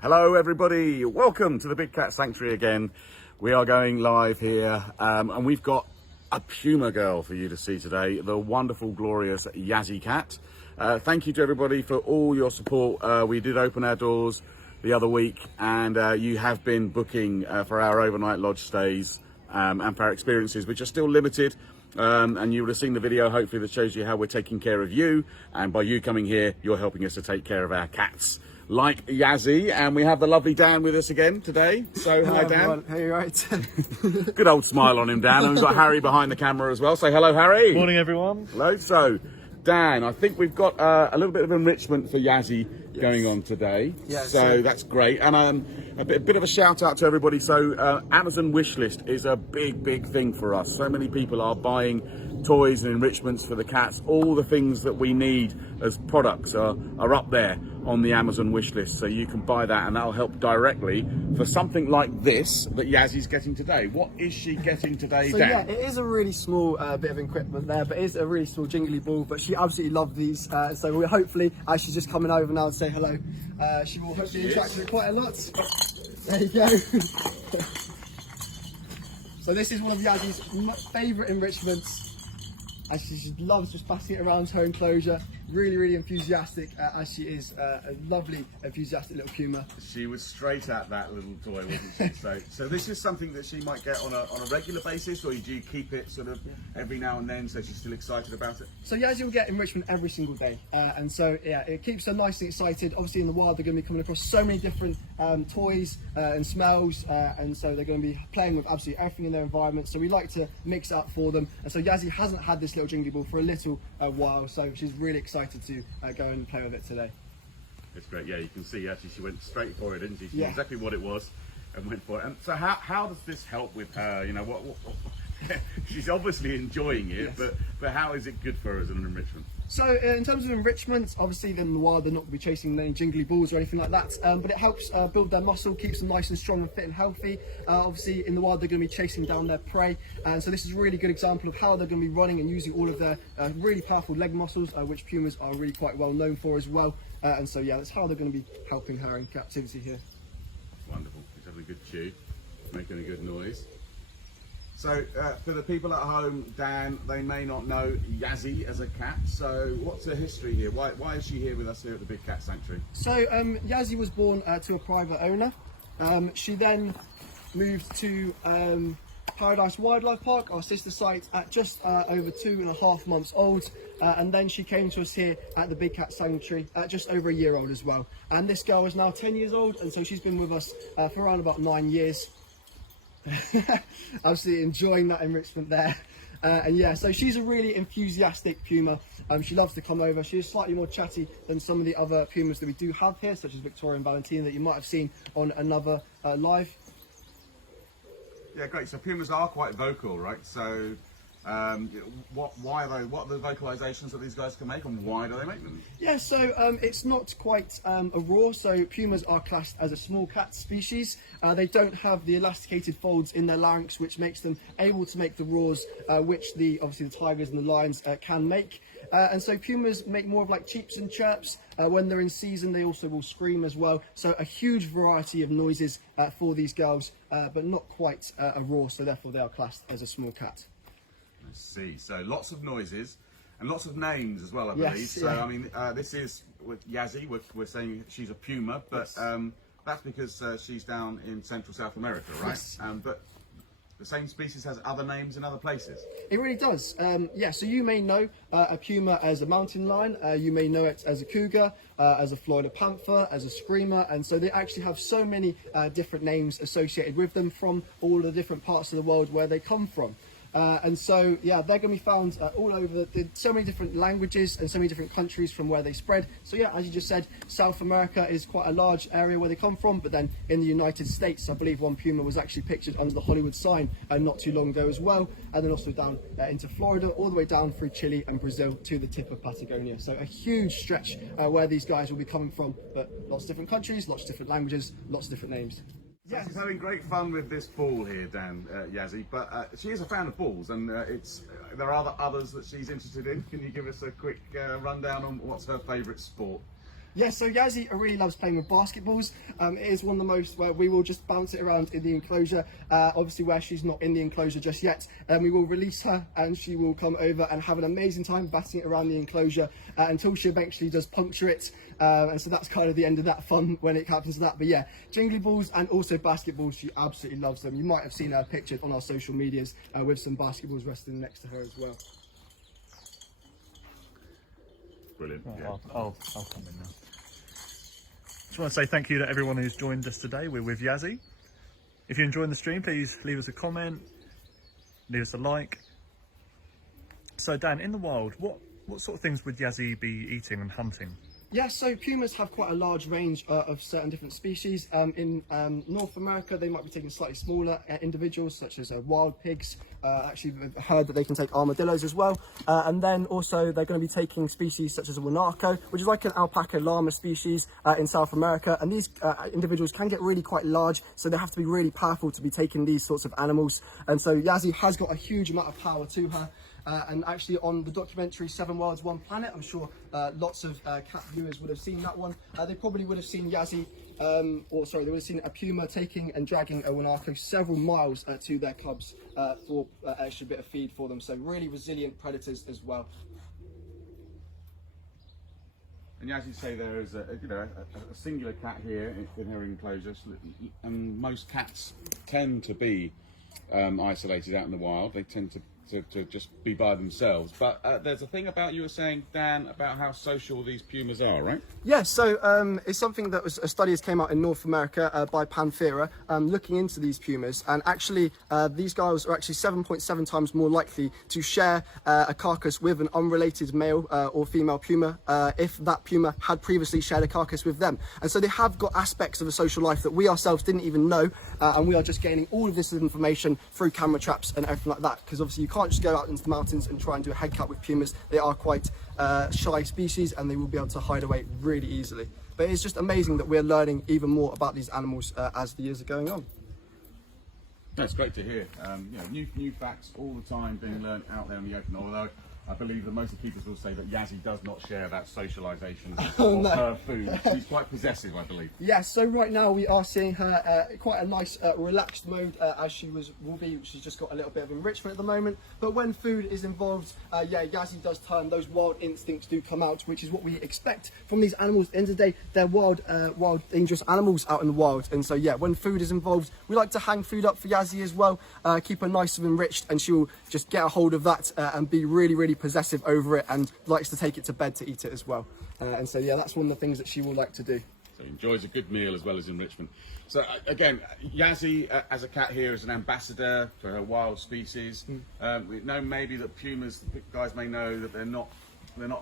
Hello everybody, welcome to the Big Cat Sanctuary again. We are going live here and we've got a Puma girl for you to see today, the wonderful, glorious Yazhi cat. Thank you to everybody for all your support. We did open our doors the other week and you have been booking for our overnight lodge stays and for our experiences, which are still limited. And you would have seen the video hopefully that shows you how we're taking care of you, and by you coming here you're helping us to take care of our cats like Yazhi. And we have the lovely Dan with us again today. So hi Dan. Everyone. Hey, right. Good old smile on him, Dan. And we've got Harry behind the camera as well. Say hello, Harry. Morning everyone. Hello. So Dan, I think we've got a little bit of enrichment for Yazhi going on today. Yes. So that's great. And a bit of a shout out to everybody. So Amazon wishlist is a big thing for us. So many people are buying toys and enrichments for the cats. All the things that we need as products are up there on the Amazon wish list, so you can buy that and that'll help directly for something like this that Yazhi's getting today. What is she getting today, So Dan? yeah, it is a really small bit of equipment there, but it is a really small jingly ball, but she absolutely loved these. So we'll hopefully, as she's just coming over now and say hello, she will hopefully interact with it quite a lot. There you go. So this is one of Yazhi's favourite enrichments. And she just loves just passing it around her enclosure. Really enthusiastic, as she is a lovely, enthusiastic little Puma. She was straight at that little toy, wasn't she? So this is something that she might get on a regular basis, or do you keep it sort of every now and then so she's still excited about it? So Yazhi will get enrichment every single day, and so yeah, it keeps her nice and excited. Obviously in the wild they're going to be coming across so many different toys and smells, and so they're going to be playing with absolutely everything in their environment. So we like to mix it up for them, and so Yazhi hasn't had this little jingly ball for a little while, so she's really excited to go and play with it today. It's great. Yeah, you can see actually she went straight for it, didn't she? She knew Yeah. exactly what it was and went for it. And so how does this help with her? You know, what she's obviously enjoying it, Yes. but how is it good for her as an enrichment? So in terms of enrichment, obviously in the wild they're not going to be chasing any jingly balls or anything like that, but it helps build their muscle, keeps them nice and strong and fit and healthy. Obviously in the wild they're going to be chasing down their prey, and so this is a really good example of how they're going to be running and using all of their really powerful leg muscles, which pumas are really quite well known for as well. And so yeah, that's how they're going to be helping her in captivity here. Wonderful. She's having a good chew, making a good noise. So for the people at home, Dan, they may not know Yazhi as a cat. So what's her history here? Why is she here with us here at the Big Cat Sanctuary? So Yazhi was born to a private owner. She then moved to Paradise Wildlife Park, our sister site, at just over 2.5 months old, and then she came to us here at the Big Cat Sanctuary at just over a year old as well. And this girl is now 10 years old, and so she's been with us for around about 9 years. Absolutely enjoying that enrichment there. And yeah, so she's a really enthusiastic Puma. She loves to come over. She is slightly more chatty than some of the other Pumas that we do have here, such as Victoria and Valentina that you might have seen on another live. Yeah, great. So Pumas are quite vocal, right? So what are the vocalizations that these guys can make, and why do they make them? Yeah, so it's not quite a roar. So pumas are classed as a small cat species. They don't have the elasticated folds in their larynx, which makes them able to make the roars, which obviously the tigers and the lions can make. And so pumas make more of like cheeps and chirps. When they're in season, they also will scream as well. So a huge variety of noises for these girls, but not quite a roar. So therefore, they are classed as a small cat. I see. So lots of noises and lots of names as well, I believe. Yes, So yeah. I mean, this is with Yazhi. We're saying she's a Puma, but Yes. that's because she's down in Central South America, right? Yes. But the same species has other names in other places. It really does. Yeah, so you may know a puma as a mountain lion, you may know it as a cougar, as a Florida panther, as a screamer, and so they actually have so many different names associated with them from all the different parts of the world where they come from. And so, yeah, they're going to be found all over, so many different languages and so many different countries from where they spread. So yeah, as you just said, South America is quite a large area where they come from, but then in the United States, I believe one puma was actually pictured under the Hollywood sign not too long ago as well, and then also down into Florida, all the way down through Chile and Brazil to the tip of Patagonia. So a huge stretch where these guys will be coming from, but lots of different countries, lots of different languages, lots of different names. Yeah, she's having great fun with this ball here, Dan, Yazhi, but she is a fan of balls, and there are others that she's interested in. Can you give us a quick rundown on what's her favourite sport? Yeah, so Yazhi really loves playing with basketballs. It is one of the most where we will just bounce it around in the enclosure. Obviously, where she's not in the enclosure just yet, we will release her and she will come over and have an amazing time batting it around the enclosure until she eventually does puncture it. And so that's kind of the end of that fun when it happens to that. But yeah, jingly balls and also basketballs, she absolutely loves them. You might have seen her pictured on our social medias with some basketballs resting next to her as well. Brilliant. Right, Yeah. I'll come in now. Just want to say thank you to everyone who's joined us today. We're with Yazhi. If you're enjoying the stream, please leave us a comment, leave us a like. So Dan, in the wild, what sort of things would Yazhi be eating and hunting? Yeah, so pumas have quite a large range of certain different species. In North America, they might be taking slightly smaller individuals, such as wild pigs. Actually, we've heard that they can take armadillos as well. And then also, they're going to be taking species such as a guanaco, which is like an alpaca llama species in South America. And these individuals can get really quite large, so they have to be really powerful to be taking these sorts of animals. And so Yazhi has got a huge amount of power to her. And actually on the documentary 7 Worlds, 1 Planet, I'm sure lots of cat viewers would have seen that one. They probably would have seen Yazhi, they would have seen a puma taking and dragging a guanaco several miles to their cubs for extra bit of feed for them. So really resilient predators as well. And as you say, there is a singular cat here in her enclosure, and most cats tend to be isolated out in the wild. They tend to just be by themselves. But there's a thing about, you were saying, Dan, about how social these pumas are, right? Yeah, so it's something that was a study that came out in North America by Panthera, looking into these pumas, and actually these guys are actually 7.7 times more likely to share a carcass with an unrelated male or female puma if that puma had previously shared a carcass with them. And so they have got aspects of a social life that we ourselves didn't even know, and we are just gaining all of this information through camera traps and everything like that, because obviously you can't just go out into the mountains and try and do a head cut with pumas. They are quite shy species, and they will be able to hide away really easily. But it's just amazing that we're learning even more about these animals as the years are going on. That's great to hear. New facts all the time being learned out there in the open. Although I believe that most of the keepers will say that Yazhi does not share that socialisation of her food. She's quite possessive, I believe. Yeah, so right now we are seeing her quite a nice relaxed mode as she will be. She's just got a little bit of enrichment at the moment. But when food is involved, Yazhi does turn. Those wild instincts do come out, which is what we expect from these animals. At the end of the day, they're wild, dangerous animals out in the wild. And so yeah, when food is involved, we like to hang food up for Yazhi as well, keep her nice and enriched, and she will just get a hold of that and be really, really possessive over it, and likes to take it to bed to eat it as well. And so yeah, that's one of the things that she will like to do. So enjoys a good meal as well as enrichment. So again, Yazhi as a cat here is an ambassador for her wild species. We know maybe that pumas, guys may know that they're not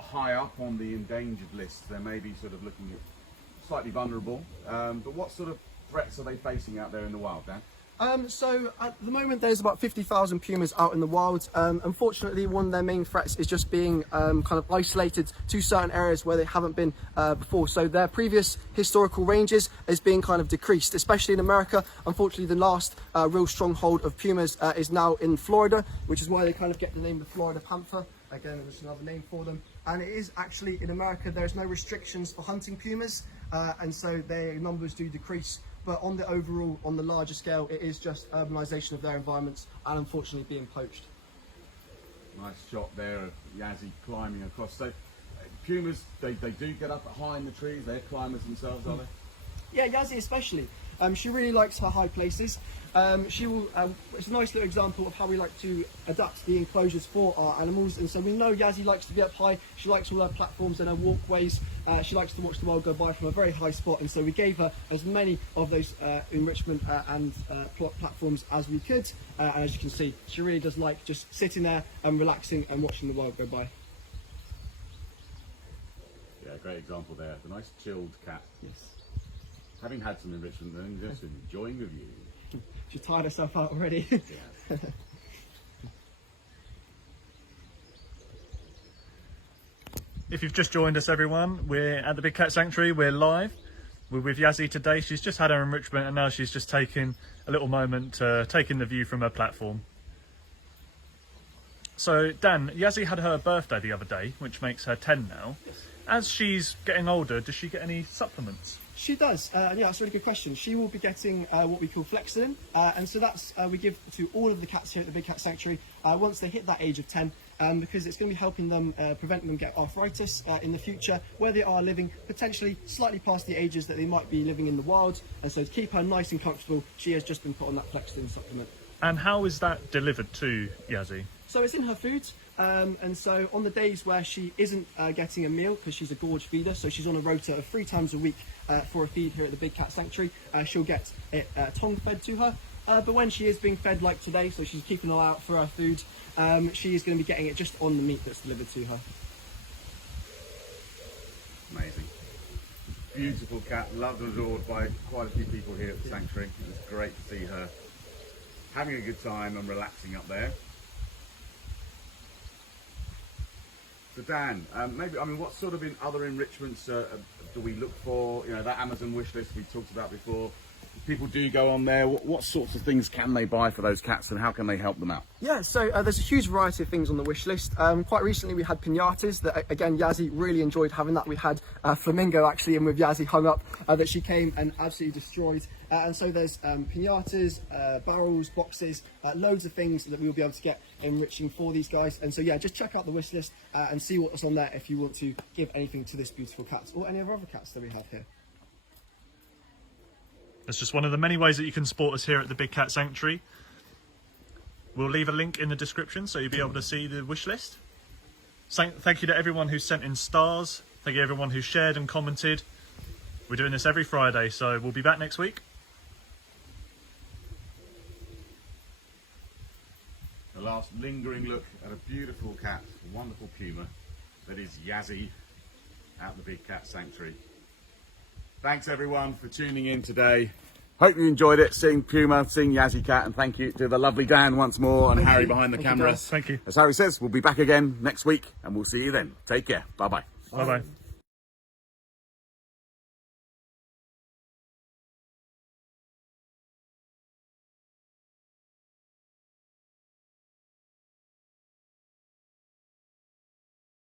high up on the endangered list. They may be sort of looking at slightly vulnerable. But what sort of threats are they facing out there in the wild, Dan? So at the moment there's about 50,000 pumas out in the wild. Unfortunately, one of their main threats is just being kind of isolated to certain areas where they haven't been before. So their previous historical ranges is being kind of decreased, especially in America. Unfortunately, the last real stronghold of pumas is now in Florida, which is why they kind of get the name the Florida panther. Again, there's another name for them. And it is actually in America, there's no restrictions for hunting pumas, and so their numbers do decrease. But on the overall, on the larger scale, it is just urbanisation of their environments and unfortunately being poached. Nice shot there of Yazhi climbing across. So pumas, they do get up high in the trees. They're climbers themselves, are they? Yeah, Yazhi especially. She really likes her high places. She will. It's a nice little example of how we like to adapt the enclosures for our animals. And so we know Yazhi likes to be up high. She likes all her platforms and her walkways. She likes to watch the world go by from a very high spot. And so we gave her as many of those enrichment and platforms as we could. And as you can see, she really does like just sitting there and relaxing and watching the world go by. Yeah, great example there. It's a nice chilled cat. Yes. Having had some enrichment and just enjoying the view. She's tired herself out already. Yeah. If you've just joined us, everyone, we're at the Big Cat Sanctuary. We're live. We're with Yazhi today. She's just had her enrichment and now she's just taking a little moment taking the view from her platform. So Dan, Yazhi had her birthday the other day, which makes her 10 now. Yes. As she's getting older, does she get any supplements? She does. Yeah, that's a really good question. She will be getting what we call Flexilen, and so that's we give to all of the cats here at the Big Cat Sanctuary once they hit that age of 10, because it's going to be helping them prevent them get arthritis in the future, where they are living potentially slightly past the ages that they might be living in the wild. And so to keep her nice and comfortable, she has just been put on that Flexilen supplement. And how is that delivered to Yazhi? So it's in her food, and so on the days where she isn't getting a meal, because she's a gorge feeder, so she's on a rota of 3 times a week for a feed here at the Big Cat Sanctuary, she'll get it tongue fed to her. But when she is being fed like today, so she's keeping an eye out for her food, she is going to be getting it just on the meat that's delivered to her. Amazing. Beautiful cat, loved and adored by quite a few people here at the sanctuary. It was great to see her having a good time and relaxing up there. So Dan, maybe, I mean, what sort of other enrichments do we look for? You know, that Amazon wish list we talked about before. If people do go on there, what sorts of things can they buy for those cats, and how can they help them out? Yeah, so there's a huge variety of things on the wish list. Quite recently we had pinatas that, again, Yazhi really enjoyed having that. We had Flamingo actually in with Yazhi hung up that she came and absolutely destroyed. And so there's pinatas, barrels, boxes, loads of things that we will be able to get enriching for these guys. And so yeah, just check out the wish list and see what's on there if you want to give anything to this beautiful cat or any of our other cats that we have here. That's just one of the many ways that you can support us here at the Big Cat Sanctuary. We'll leave a link in the description so you'll be able to see the wish list. Thank you to everyone who sent in stars. Thank you to everyone who shared and commented. We're doing this every Friday, so we'll be back next week. The last lingering look at a beautiful cat, a wonderful puma, that is Yazhi at the Big Cat Sanctuary. Thanks everyone for tuning in today. Hope you enjoyed it, seeing Puma, seeing Yazhi cat, and thank you to the lovely Dan once more and Harry behind the camera. Thank you. As Harry says, we'll be back again next week and we'll see you then. Take care. Bye-bye. Bye-bye.